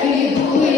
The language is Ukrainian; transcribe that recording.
Святий Дух.